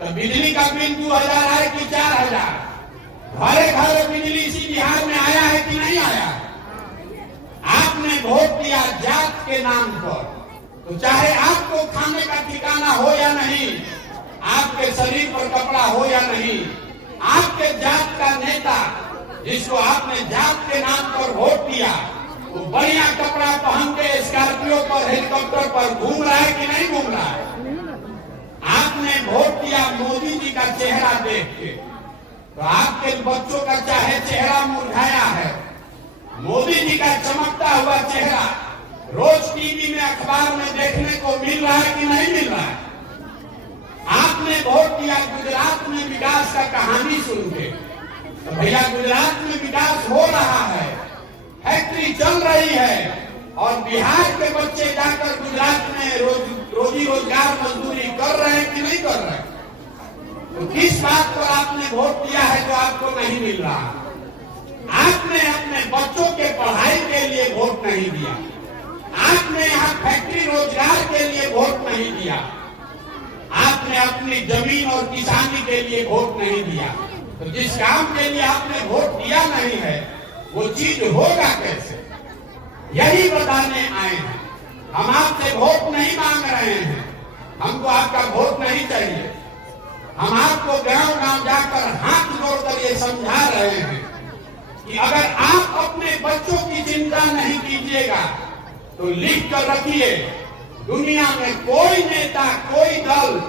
तो बिजली का बिल 2000 है कि 4000? घरे घर बिजली इसी बिहार में आया है कि नहीं आया? आपने वोट दिया जात के नाम पर, तो चाहे आपको खाने का ठिकाना हो या नहीं, आपके शरीर पर कपड़ा हो या नहीं, आपके जात का नेता जिसको आपने जात के नाम पर वोट दिया, वो बढ़िया कपड़ा पहन के स्कॉर्पियो पर, हेलीकॉप्टर पर घूम रहा है कि नहीं घूम रहा है? आपने वोट दिया मोदी जी का चेहरा देख के, तो आपके बच्चों का चाहे चेहरा मुरझाया है, मोदी जी का चमकता हुआ चेहरा रोज टीवी में, अखबार में देखने को मिल रहा है कि नहीं मिल रहा है? आपने वोट दिया गुजरात में विकास का कहानी सुन के, तो भैया गुजरात में विकास हो रहा है, फैक्ट्री चल रही है, और बिहार के बच्चे जाकर गुजरात में रोजी रोजगार मजदूरी कर रहे हैं कि नहीं कर रहे हैं? तो किस बात पर आपने वोट दिया है जो आपको नहीं मिल रहा? आपने अपने बच्चों के पढ़ाई के लिए वोट नहीं दिया, आपने यहाँ फैक्ट्री रोजगार के लिए वोट नहीं दिया, आपने अपनी जमीन और किसानी के लिए वोट नहीं दिया। तो जिस काम के लिए आपने वोट दिया नहीं है, वो चीज होगा कैसे? यही बताने आए हैं। हम आपसे वोट नहीं मांग रहे हैं, हमको आपका वोट नहीं चाहिए। हम आपको गांव गांव जाकर हाथ जोड़कर ये समझा रहे हैं कि अगर आप अपने बच्चों की चिंता नहीं कीजिएगा तो लिख कर रखिए, दुनिया में कोई नेता, कोई दल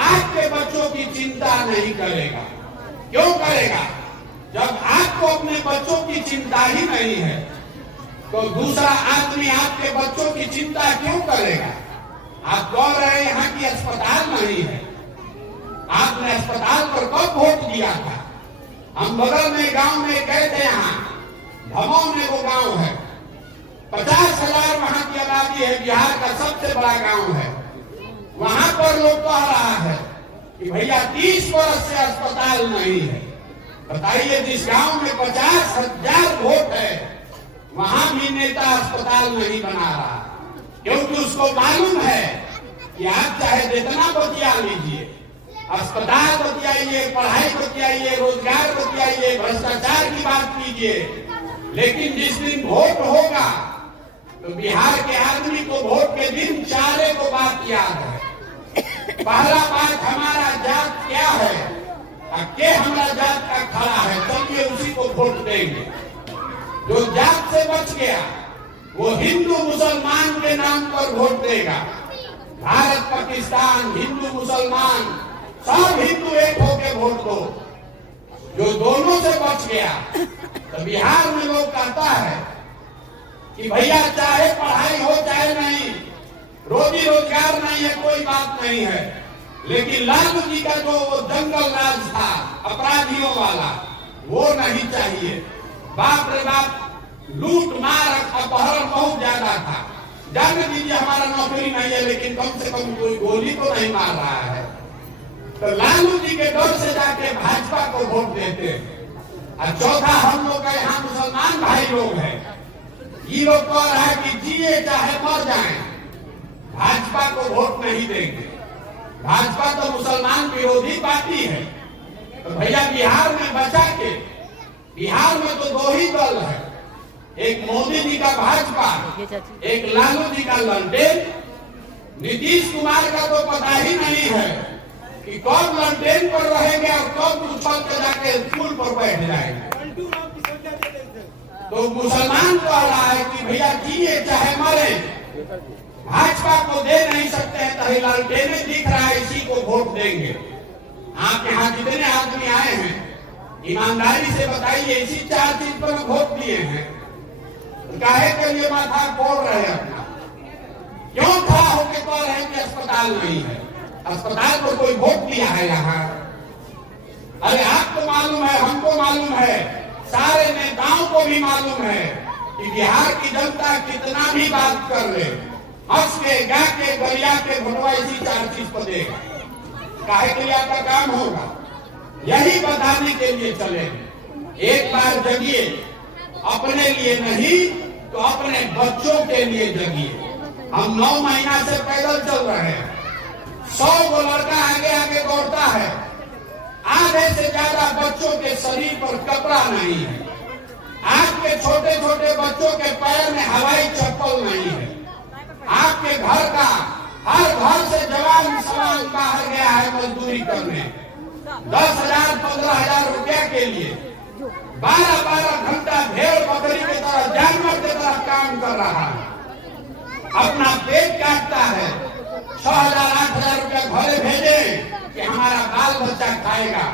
आपके बच्चों की चिंता नहीं करेगा। क्यों करेगा? जब आपको अपने बच्चों की चिंता ही नहीं है, तो दूसरा आदमी आपके बच्चों की चिंता क्यों करेगा? आप कह रहे हैं यहाँ की अस्पताल नहीं है, आपने अस्पताल पर कब वोट दिया था? हम बगल में गांव में गए थे, यहाँ भमौ में वो गांव है, 50,000 वहां की आबादी है, बिहार का सबसे बड़ा गांव है। वहां पर लोग कह रहा है कि भैया 30 वर्ष से अस्पताल नहीं है। बताइए, जिस गांव में 50,000 वोट है, वहां भी नेता अस्पताल नहीं बना रहा, क्योंकि उसको मालूम है कि आप चाहे जितना बतिया लीजिए, अस्पताल बतियाइए, पढ़ाई बतियाइए, रोजगार बतियाइए, भ्रष्टाचार की बात कीजिए, लेकिन जिस दिन वोट होगा तो बिहार के आदमी को वोट के दिन चारे को बात याद है। पहला बात, हमारा जात क्या है, के हमारा जात का खड़ा है, चलिए उसी को वोट देंगे। जो जात से बच गया वो हिंदू मुसलमान के नाम पर वोट देगा। भारत पाकिस्तान, हिंदू मुसलमान, सब हिंदू एक होके वोट दो। जो दोनों से बच गया, तो बिहार में लोग कहता है कि भैया चाहे पढ़ाई हो चाहे नहीं, रोजी रोजगार नहीं है, कोई बात नहीं है, लेकिन लालू जी का जो जंगल राज था अपराधियों वाला, वो नहीं चाहिए। बाप रे बाप, लूट मार अपहरण बहुत ज्यादा था। जाने दीजिए, हमारा नौकरी नहीं है, लेकिन कम से कम कोई गोली तो नहीं मार रहा है। तो लालू जी के डर से जाके भाजपा को वोट देते हैं। और चौथा, हम लोग का यहाँ मुसलमान भाई लोग हैं, ये लोग कह रहा है कि जिए चाहे मर जाए, भाजपा को वोट नहीं देंगे। भाजपा तो मुसलमान विरोधी पार्टी है। तो भैया बिहार में बचा के, बिहार में तो दो ही दल है, एक मोदी जी का भाजपा, एक लालू जी का ललटेन। नीतीश कुमार का तो पता ही नहीं है कि कब ललटेन पर रहेंगे और कब उछल के जाके स्कूल पर बैठ जाएंगे। तो मुसलमान कह रहा है कि भैया जिए चाहे मरे, भाजपा को दे नहीं सकते हैं, तो ललटेन दिख रहा है, इसी को वोट देंगे। आप यहाँ जितने आदमी आए हैं, ईमानदारी से बताइए, इसी 4 चीज पर वोट दिए हैं, काहे के लिए माथा फोड़ रहे हैं अपना? क्यों खड़ा होकर कह रहे हैं कि अस्पताल नहीं है? अस्पताल पर कोई वोट दिया है यहाँ? अरे आपको मालूम है, हमको मालूम है, सारे नेताओं को भी मालूम है कि बिहार की जनता कितना भी बात कर ले, हंस के, गा के, गरिया के भोटवा इसी 4 चीज पर देगा। काहे के लिए आपका काम होगा? यही बताने के लिए चले। एक बार जगिए, अपने लिए नहीं तो अपने बच्चों के लिए जगिए। हम 9 महीना से पैदल चल रहे हैं, 100 गो लड़का आगे आगे दौड़ता है, बच्चों के शरीर पर कपड़ा नहीं है, आपके छोटे छोटे बच्चों के पैर में हवाई चप्पल नहीं है, आपके घर का हर घर से जवान सवाल बाहर गया है मजदूरी करने 10,000 15,000 रुपया के लिए 12-12 घंटा भेड़ बकरी की तरह जानवर की तरह काम कर रहा है, अपना पेट काटता है, 6,000 8,000 रुपया घरे भेजे कि हमारा बाल बच्चा खाएगा।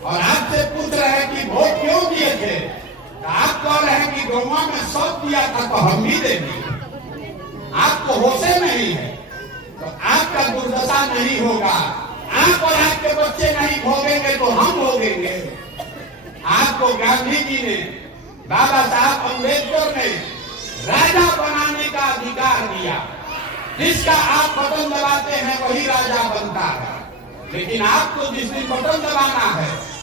और आपसे पूछ रहे हैं कि वोट क्यों दिए थे, तो आप कह रहे हैं कि गौवा में सब दिया था तो हम भी देंगे। आपको होशे नहीं है तो आपका दुर्दशा नहीं होगा, आप और आपके बच्चे नहीं भोगेंगे तो हम भोगेंगे। आपको गांधी जी ने, बाबा साहब अम्बेडकर ने राजा बनाने का अधिकार दिया, जिसका आप बटन दबाते हैं वही राजा बनता है। लेकिन आपको जिस दिन बटन दबाना है